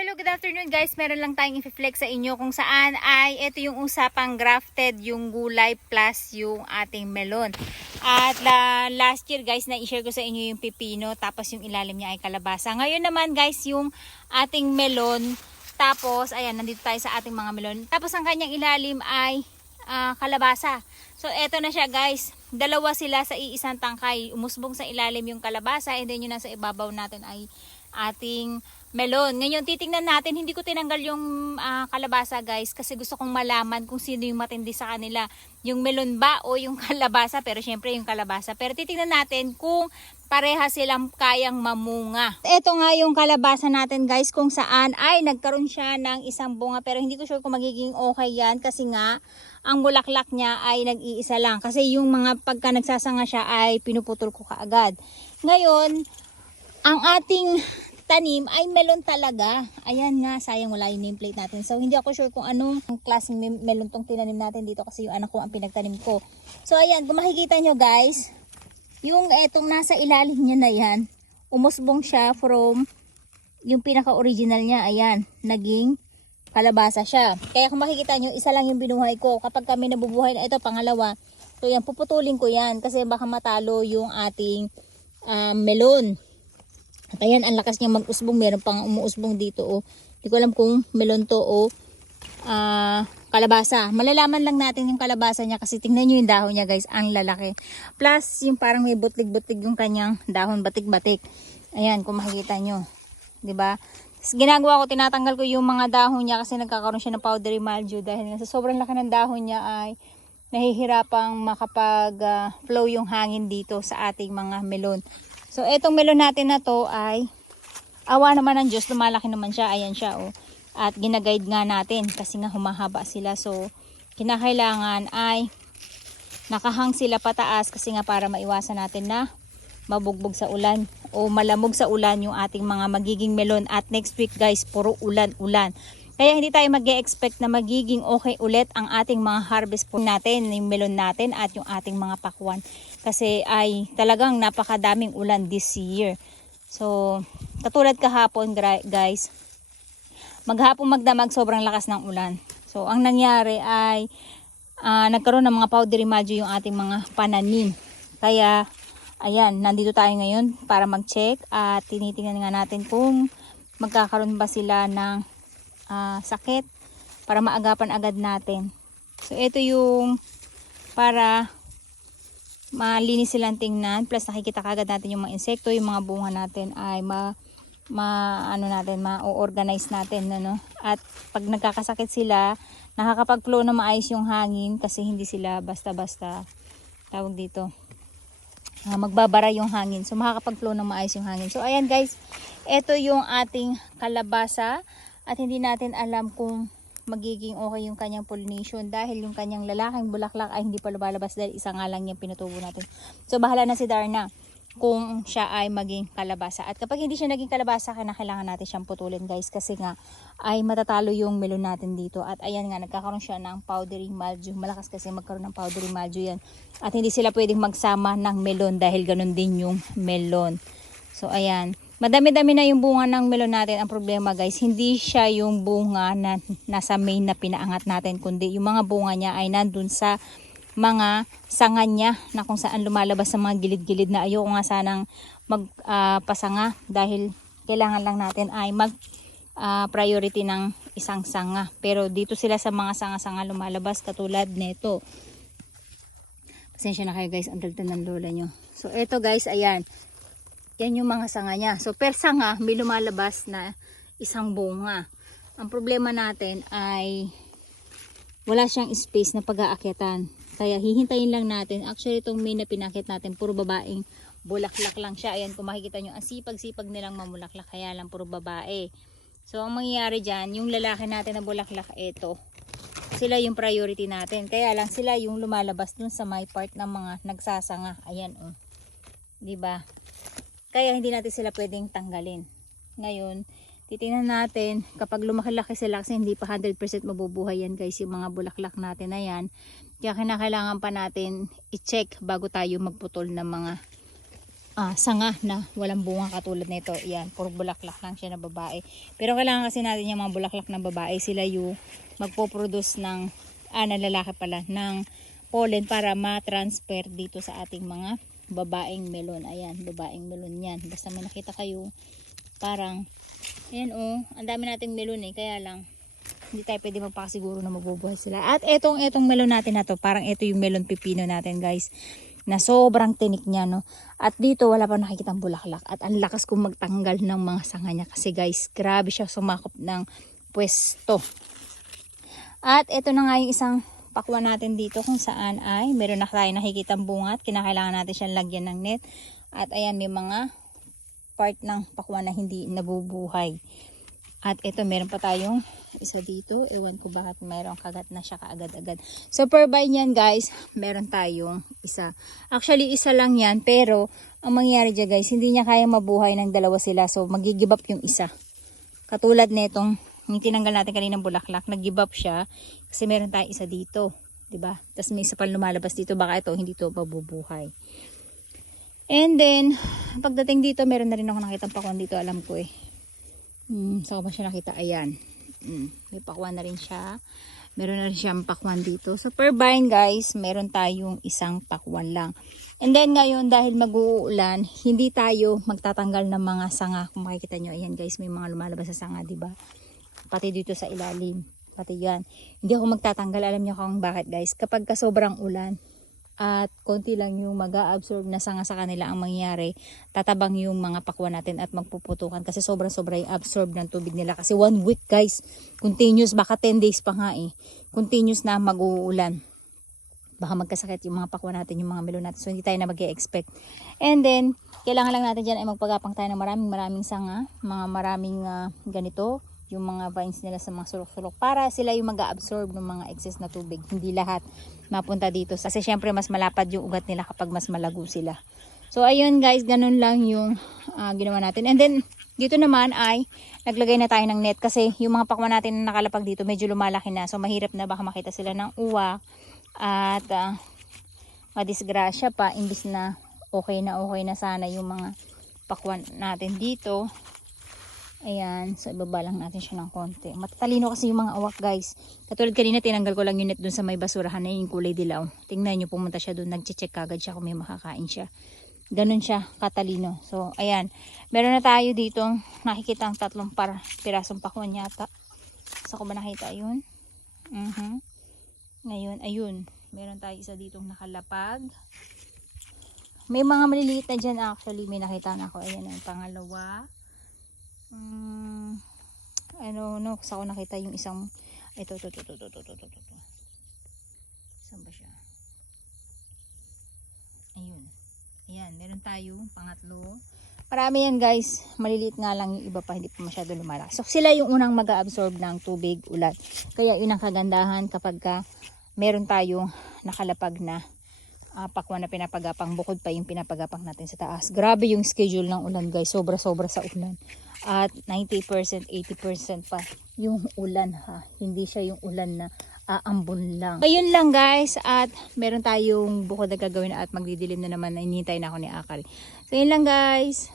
hello, good afternoon guys. Meron lang tayong i-flex sa inyo kung saan ay ito yung usapang grafted, yung gulay plus yung ating melon. At la, last year guys, na-share ko sa inyo yung pipino tapos yung ilalim niya ay kalabasa. Ngayon naman guys, yung ating melon tapos ayan, nandito tayo sa ating mga melon. Tapos ang kanyang ilalim ay ah, kalabasa. So eto na siya guys. Dalawa sila sa iisang tangkay. Umusbong sa ilalim yung kalabasa and then yung nasa ibabaw natin ay ating melon. Ngayon titingnan natin, hindi ko tinanggal yung ah, kalabasa guys kasi gusto kong malaman kung sino yung matindi sa kanila. Yung melon ba o yung kalabasa pero syempre yung kalabasa. Pero titingnan natin kung pareha silang kayang mamunga. Ito nga yung kalabasa natin guys kung saan ay nagkaroon siya ng isang bunga pero hindi ko sure kung magiging okay yan kasi nga ang bulaklak niya ay nag-iisa lang kasi yung mga pagka nagsasanga siya ay pinuputol ko kaagad. Ngayon, ang ating tanim ay melon talaga. Ayan nga, sayang wala yung nameplate natin. So, hindi ako sure kung anong klaseng melon tong tinanim natin dito kasi yung anak ko ang pinagtanim ko. So, ayan, kung makikita nyo guys, yung etong nasa ilalim niya na yan, umusbong siya from yung pinaka-original niya, ayan, naging kalabasa siya. Kaya kung makikita nyo, isa lang yung binuhay ko. Kapag kami nabubuhay na ito, pangalawa, so yan, puputulin ko yan kasi baka matalo yung ating ah, melon. At ayan, ang lakas niya mag-usbong. Meron pang umuusbong dito. Oh. Hindi ko alam kung melon to o ah, kalabasa. Malalaman lang natin yung kalabasa niya kasi tingnan nyo yung dahon niya guys. Ang lalaki. Plus, yung parang may butlig-butlig yung kanyang dahon batik-batik. Ayan, kung makikita nyo. ba? Tapos ginagawa ko, tinatanggal ko yung mga dahon niya kasi nagkakaroon siya ng powdery mildew dahil sa sobrang laki ng dahon niya ay nahihirapang makapag-flow yung hangin dito sa ating mga melon. So, etong melon natin na to ay awa naman ng Diyos, lumalaki naman siya. Ayan siya, oh. At ginaguide nga natin kasi nga humahaba sila. So, kinakailangan ay nakahang sila pataas kasi nga para maiwasan natin na mabugbog sa ulan o malamog sa ulan yung ating mga magiging melon. At next week guys, puro ulan-ulan. Kaya hindi tayo mag expect na magiging okay ulit ang ating mga harvest po natin, yung melon natin at yung ating mga pakwan. Kasi ay talagang napakadaming ulan this year. So, katulad kahapon guys, maghapon magdamag sobrang lakas ng ulan. So, ang nangyari ay ah, nagkaroon ng mga powdery mildew yung ating mga pananim. Kaya, ayan, nandito tayo ngayon para mag-check at tinitingnan nga natin kung magkakaroon ba sila ng ah, sakit para maagapan agad natin. So, ito yung para malinis silang tingnan. Plus nakikita kagad natin yung mga insekto yung mga bunga natin ay ma, ma ano natin ma-organize natin ano. At pag nagkakasakit sila nakakapag-flow na maayos yung hangin kasi hindi sila basta-basta tawag dito ah, magbabara yung hangin. So makakapag-flow na maayos yung hangin. So ayan guys. Ito yung ating kalabasa at hindi natin alam kung magiging okay yung kanyang pollination dahil yung kanyang lalaking bulaklak ay hindi pa lumalabas dahil isa nga lang yung pinutubo natin. So bahala na si Darna kung siya ay maging kalabasa. At kapag hindi siya naging kalabasa, kailangan natin siyang putulin guys kasi nga ay matatalo yung melon natin dito. At ayan nga, nagkakaroon siya ng powdery mildew. Malakas kasi magkaroon ng powdery mildew yan. At hindi sila pwedeng magsama ng melon dahil ganun din yung melon. So ayan, madami-dami na yung bunga ng melon natin. Ang problema guys, hindi siya yung bunga na nasa main na pinaangat natin, kundi yung mga bunga niya ay nandun sa mga sanga niya na kung saan lumalabas sa mga gilid-gilid na ayoko nga sanang magpasanga dahil kailangan lang natin ay mag ah, priority ng isang sanga. Pero dito sila sa mga sanga-sanga lumalabas katulad nito. Pasensya na kayo guys, ang dagdag ng lola nyo. So eto guys, ayan. Yan yung mga sanga niya. So per sanga, may lumalabas na isang bunga. Ang problema natin ay wala siyang space na pag-aakyatan. Kaya hihintayin lang natin. Actually itong main na pinakit natin, puro babaeng bulaklak lang siya. Ayan kung makikita nyo, ang sipag-sipag nilang mamulaklak. Kaya lang puro babae. So ang mangyayari dyan, yung lalaki natin na bulaklak, ito. Sila yung priority natin. Kaya lang sila yung lumalabas dun sa my part ng mga nagsasanga. Ayan oh. ba? Kaya hindi natin sila pwedeng tanggalin. Ngayon, titingnan natin kapag lumaki-laki sila kasi hindi pa 100% mabubuhay yan guys yung mga bulaklak natin na yan. Kaya kinakailangan pa natin i-check bago tayo magputol ng mga ah, sanga na walang bunga katulad nito. Yan, puro bulaklak lang siya na babae. Pero kailangan kasi natin yung mga bulaklak na babae. Sila yung magpo-produce ng, ah, na lalaki pala, ng pollen para ma-transfer dito sa ating mga babaeng melon. Ayan, babaeng melon yan. Basta may nakita kayo, parang, ayan oh, ang dami nating melon eh. Kaya lang, hindi tayo pwede magpakasiguro na mabubuhay sila. At etong, etong melon natin na to, parang ito yung melon pipino natin guys na sobrang tinik niya no. At dito wala pa nakikitang bulaklak at ang lakas kong magtanggal ng mga sanga niya kasi guys, grabe siya sumakop ng pwesto. At ito na nga yung isang pakwan natin dito kung saan ay meron na tayo nakikitang bunga at kinakailangan natin siyang lagyan ng net. At ayan may mga part ng pakwan na hindi nabubuhay. At ito meron pa tayong isa dito. Ewan ko bakit mayroong kagat na siya kaagad-agad. So per vine yan guys, meron tayong isa. Actually isa lang yan pero ang mangyayari dyan guys, hindi niya kaya mabuhay ng dalawa sila. So magigib up yung isa. Katulad nitong yung tinanggal natin kanina bulaklak, nag-give up siya kasi meron tayong isa dito. 'di ba? Tapos may isa pa lumalabas dito, baka ito hindi to mabubuhay. And then, pagdating dito, meron na rin ako nakita pakwan dito, alam ko eh. Hmm, saan ko ba siya nakita? Ayan. Hmm, may pakwan na rin siya. Meron na rin siyang pakwan dito. So, per vine guys, meron tayong isang pakwan lang. And then ngayon, dahil mag-uulan, hindi tayo magtatanggal ng mga sanga. Kung makikita nyo, ayan guys, may mga lumalabas sa sanga, di ba? Pati dito sa ilalim. Pati yan. Hindi ako magtatanggal. Alam nyo kung bakit guys. Kapag ka sobrang ulan, at konti lang yung mag absorb na sanga sa kanila ang mangyayari, tatabang yung mga pakwan natin at magpuputukan kasi sobrang-sobra yung absorb ng tubig nila. Kasi one week guys, continuous, baka 10 days pa nga eh, continuous na mag-uulan. Baka magkasakit yung mga pakwan natin, yung mga melon natin. So hindi tayo na mag expect And then, kailangan lang natin dyan ay magpagapang tayo ng maraming maraming sanga, mga maraming ah, ganito, yung mga vines nila sa mga sulok-sulok para sila yung mag-absorb ng mga excess na tubig. Hindi lahat mapunta dito. Kasi syempre mas malapad yung ugat nila kapag mas malago sila. So ayun guys, ganun lang yung ah, ginawa natin. And then dito naman ay naglagay na tayo ng net kasi yung mga pakwan natin na nakalapag dito medyo lumalaki na. So mahirap na baka makita sila ng uwa at ah, madisgrasya pa imbis na okay na okay na sana yung mga pakwan natin dito. Ayan, so ibaba lang natin siya ng konti. Matatalino kasi yung mga awak guys. Katulad kanina tinanggal ko lang yung net dun sa may basurahan na yung kulay dilaw. Tingnan nyo pumunta siya dun, nagche-check kagad siya kung may makakain siya. Ganun siya katalino. So ayan, meron na tayo dito nakikita ang tatlong par pirasong pakwan yata. Sa ko ba nakita yun? Mhm. Ngayon, ayun. Meron tayo isa ditong nakalapag. May mga maliliit na dyan actually. May nakita na ako. Ayan ang pangalawa. Mm, ano, no, sa ako nakita yung isang, ito, ito, ito, ito, ito, ito, ito, ito. Saan ba siya? Ayun. Ayan, meron tayo, pangatlo. Marami yan guys, maliliit nga lang yung iba pa, hindi pa masyado lumalaki. So sila yung unang mag absorb ng tubig, ulan. Kaya yun ang kagandahan kapag ka meron tayong nakalapag na uh, pakwan na pinapagapang bukod pa yung pinapagapang natin sa taas. Grabe yung schedule ng ulan guys, sobra-sobra sa ulan. At 90%, 80% pa yung ulan ha. Hindi siya yung ulan na aambon lang. Ayun lang guys at meron tayong bukod na gagawin at magdidilim na naman na inintay na ako ni Akari. So yun lang guys.